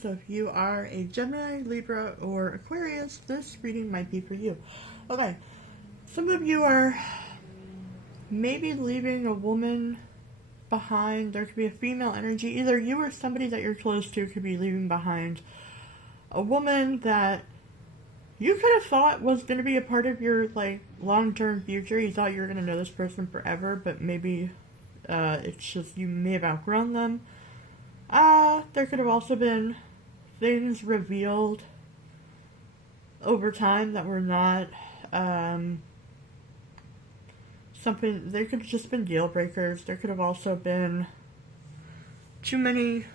So if you are a Gemini, Libra, or Aquarius, this reading might be for you. Okay, some of you are maybe leaving a woman behind. There could be a female energy. Either you or somebody that you're close to could be leaving behind a woman that you could have thought was going to be a part of your long-term future. You thought you were going to know this person forever, but maybe it's just you may have outgrown them. There could have also been things revealed over time that were not something. There could have just been deal breakers. There could have also been too many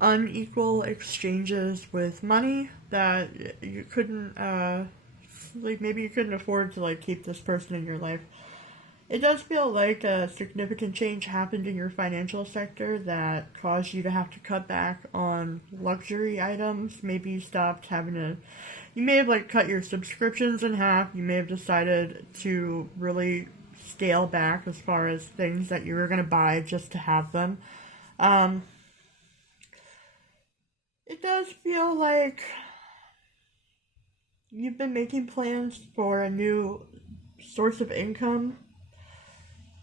unequal exchanges with money that you couldn't maybe you couldn't afford to keep this person in your life. It does feel like a significant change happened in your financial sector that caused you to have to cut back on luxury items. Maybe you stopped having to. You may have cut your subscriptions in half. You may have decided to really scale back as far as things that you were going to buy just to have them. It does feel like you've been making plans for a new source of income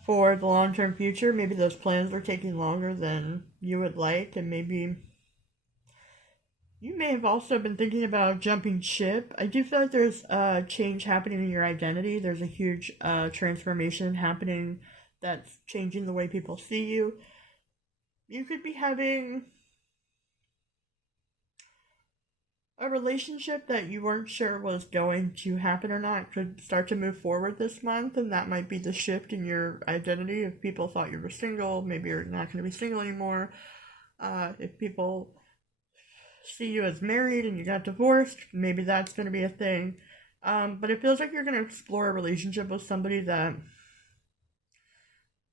for the long-term future. Maybe those plans are taking longer than you would like, and maybe you may have also been thinking about jumping ship. I do feel like there's a change happening in your identity. There's a huge transformation happening that's changing the way people see you. You could be having a relationship that you weren't sure was going to happen or not could start to move forward this month, and that might be the shift in your identity. If people thought you were single, maybe you're not going to be single anymore. If people see you as married and you got divorced, maybe that's going to be a thing. But it feels like you're going to explore a relationship with somebody that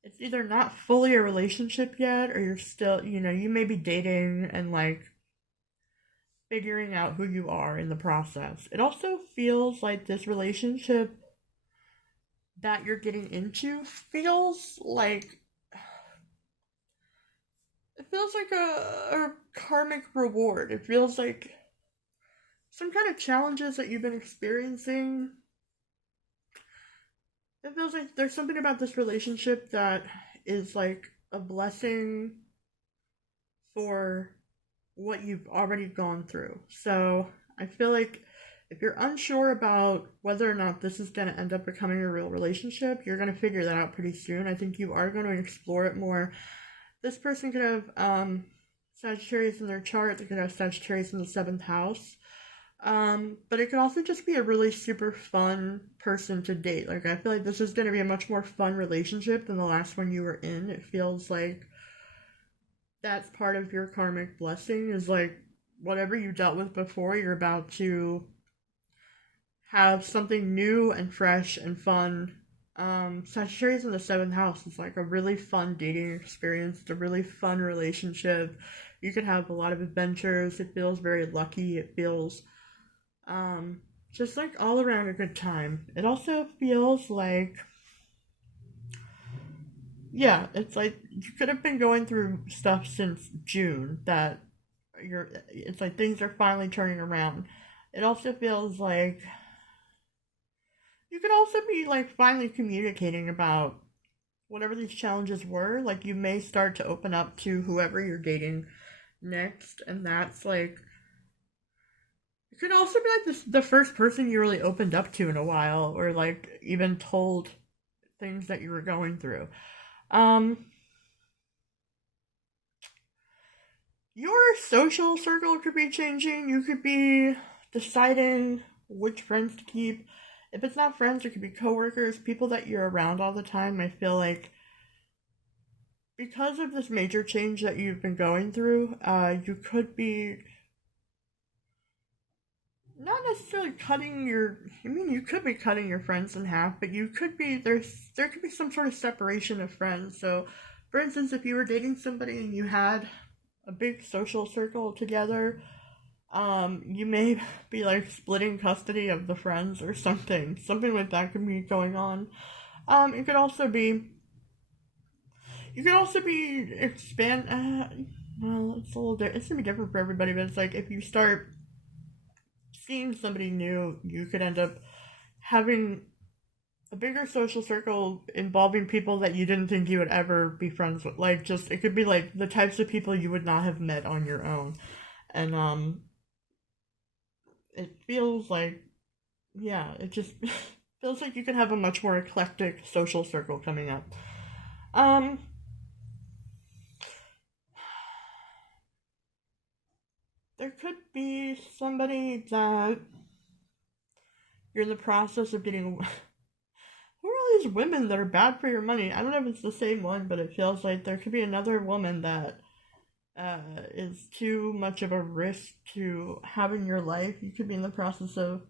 it's either not fully a relationship yet, or you're still, you may be dating and figuring out who you are in the process. It also feels like this relationship that you're getting into feels like a karmic reward. It feels like some kind of challenges that you've been experiencing. It feels like there's something about this relationship that is like a blessing for what you've already gone through. So I feel like if you're unsure about whether or not this is going to end up becoming a real relationship, you're going to figure that out pretty soon. I think you are going to explore it more. This person could have Sagittarius in their chart. They could have Sagittarius in the 7th house. But it could also just be a really super fun person to date. I feel like this is going to be a much more fun relationship than the last one you were in. It feels like that's part of your karmic blessing is whatever you dealt with before, you're about to have something new and fresh and fun. Sagittarius in the 7th house is a really fun dating experience. It's a really fun relationship. You could have a lot of adventures. It feels very lucky. It feels just all around a good time. It also feels like it's you could have been going through stuff since June that it's things are finally turning around. It also feels like you could also be finally communicating about whatever these challenges were. You may start to open up to whoever you're dating next, and that's it could also be the first person you really opened up to in a while, or even told things that you were going through. Your social circle could be changing. You could be deciding which friends to keep. If it's not friends, it could be coworkers, people that you're around all the time. I feel like because of this major change that you've been going through, you could be not necessarily you could be cutting your friends in half, but you could be, there could be some sort of separation of friends. So, for instance, if you were dating somebody and you had a big social circle together, you may be splitting custody of the friends or something. Something like that could be going on. You could also be well, it's a little it's gonna be different for everybody, but it's like if you start seeing somebody new, you could end up having a bigger social circle involving people that you didn't think you would ever be friends with. Like, just, it could be like the types of people you would not have met on your own. And, it feels like, yeah, it just feels like you could have a much more eclectic social circle coming up. Um, there could be somebody that you're in the process of getting. Who are all these women that are bad for your money? I don't know if it's the same one, but it feels like there could be another woman that is too much of a risk to have in your life. You could be in the process of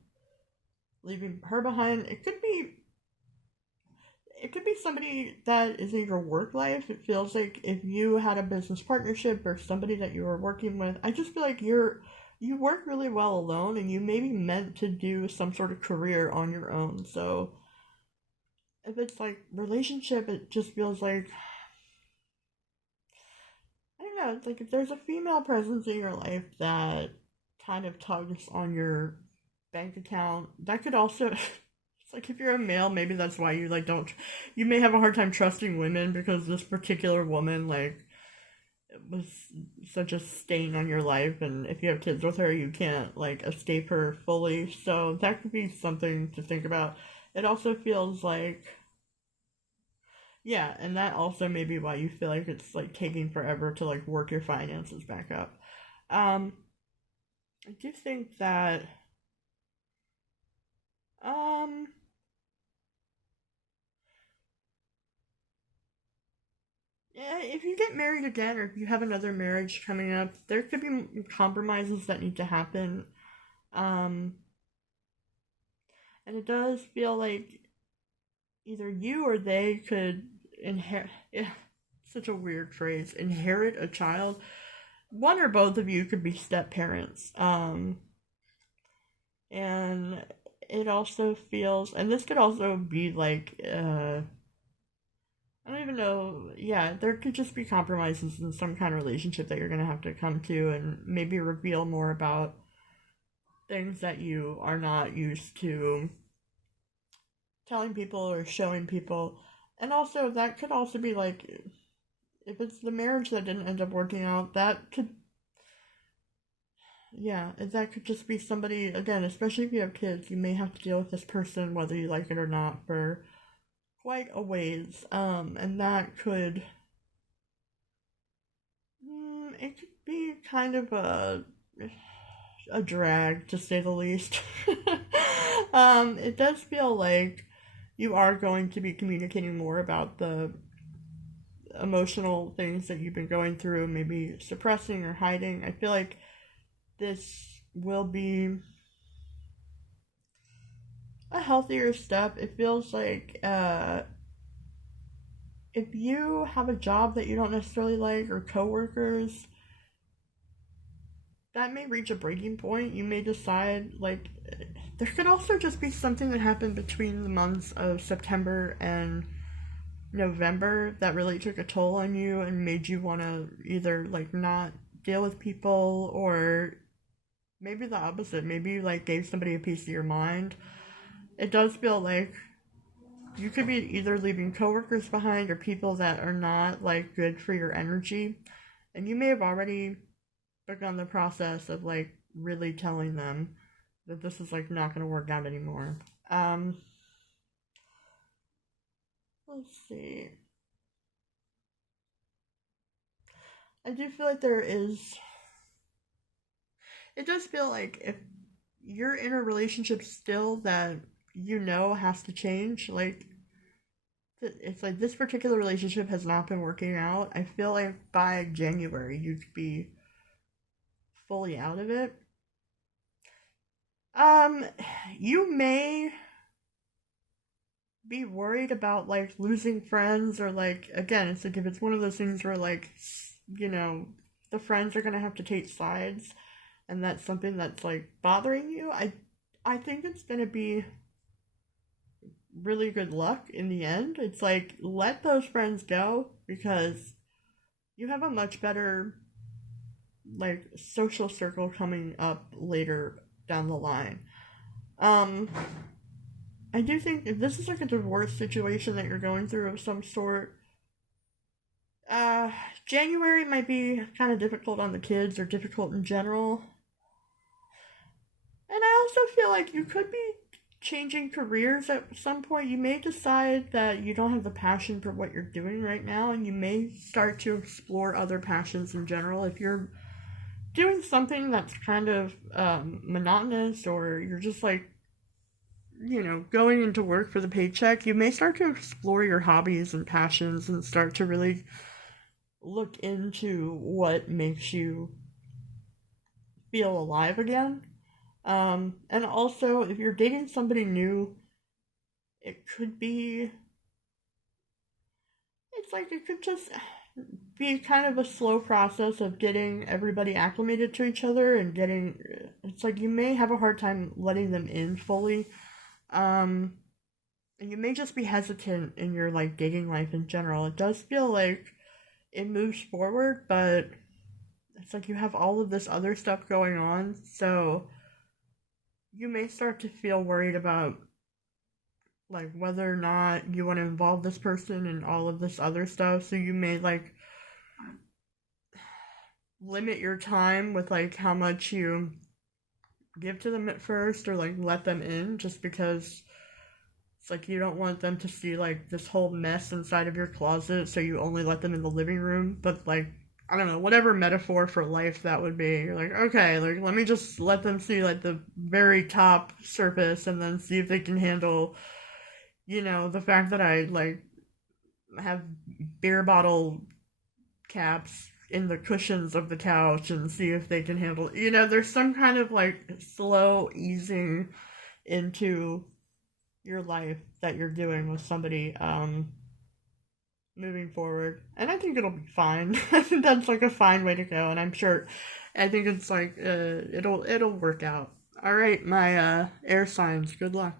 leaving her behind. It could be somebody that is in your work life. It feels like if you had a business partnership or somebody that you were working with, I just feel like you work really well alone, and you may be meant to do some sort of career on your own. So if it's like relationship, it just feels like, I don't know, it's like if there's a female presence in your life that kind of tugs on your bank account, that could also it's like if you're a male, maybe that's why you like don't you may have a hard time trusting women, because this particular woman, like, it was such a stain on your life, and if you have kids with her, you can't like escape her fully. So that could be something to think about. It also feels like, yeah, and that also may be why you feel like it's like taking forever to like work your finances back up. Um, I do think that um yeah, if you get married again, or if you have another marriage coming up, there could be compromises that need to happen. Um, and it does feel like either you or they could inherit. Yeah, such a weird phrase. Inherit a child. One or both of you could be step parents. And it also feels, and this could also be like, I don't even know. Yeah, there could just be compromises in some kind of relationship that you're gonna have to come to, and maybe reveal more about things that you are not used to telling people or showing people. And also, that could also be like, if it's the marriage that didn't end up working out, that could, yeah, that could just be somebody, again, especially if you have kids, you may have to deal with this person, whether you like it or not, for quite a ways. And that could, it could be kind of a drag, to say the least. It does feel like you are going to be communicating more about the emotional things that you've been going through, maybe suppressing or hiding. I feel like this will be a healthier step. It feels like if you have a job that you don't necessarily like, or coworkers, that may reach a breaking point. You may decide, like, there could also just be something that happened between the months of September and November that really took a toll on you and made you want to either, like, not deal with people, or maybe the opposite. Maybe you, like, gave somebody a piece of your mind. It does feel like you could be either leaving coworkers behind or people that are not, like, good for your energy. And you may have already begun the process of, like, really telling them that this is, like, not going to work out anymore. Let's see. I do feel like there is. It does feel like if you're in a relationship still that you know has to change, like, it's like this particular relationship has not been working out. I feel like by January you could be fully out of it. Um, you may be worried about like losing friends, or like, again, it's like if it's one of those things where, like, you know, the friends are gonna have to take sides, and that's something that's like bothering you. I think it's gonna be really good luck in the end. It's like, let those friends go, because you have a much better like social circle coming up later down the line. Um, I do think if this is like a divorce situation that you're going through of some sort, uh, January might be kind of difficult on the kids or difficult in general. And I also feel like you could be changing careers at some point. You may decide that you don't have the passion for what you're doing right now, and you may start to explore other passions in general. If you're doing something that's kind of monotonous, or you're just like, going into work for the paycheck, you may start to explore your hobbies and passions and start to really look into what makes you feel alive again. And also, if you're dating somebody new, it could be, it's like it could just be kind of a slow process of getting everybody acclimated to each other and it's like you may have a hard time letting them in fully. Um, and you may just be hesitant in your like dating life in general. It does feel like it moves forward, but it's like you have all of this other stuff going on, so you may start to feel worried about like whether or not you want to involve this person in all of this other stuff. So you may like limit your time with like how much you give to them at first or like let them in, just because it's like you don't want them to see like this whole mess inside of your closet, so you only let them in the living room. But like, I don't know, whatever metaphor for life that would be. You're like, okay, like let me just let them see like the very top surface and then see if they can handle, the fact that I like have beer bottle caps in the cushions of the couch, and see if they can handle, there's some kind of like slow easing into your life that you're doing with somebody moving forward, and I think it'll be fine. I think that's like a fine way to go, and I think it's like it'll work out. All right, my air signs, good luck.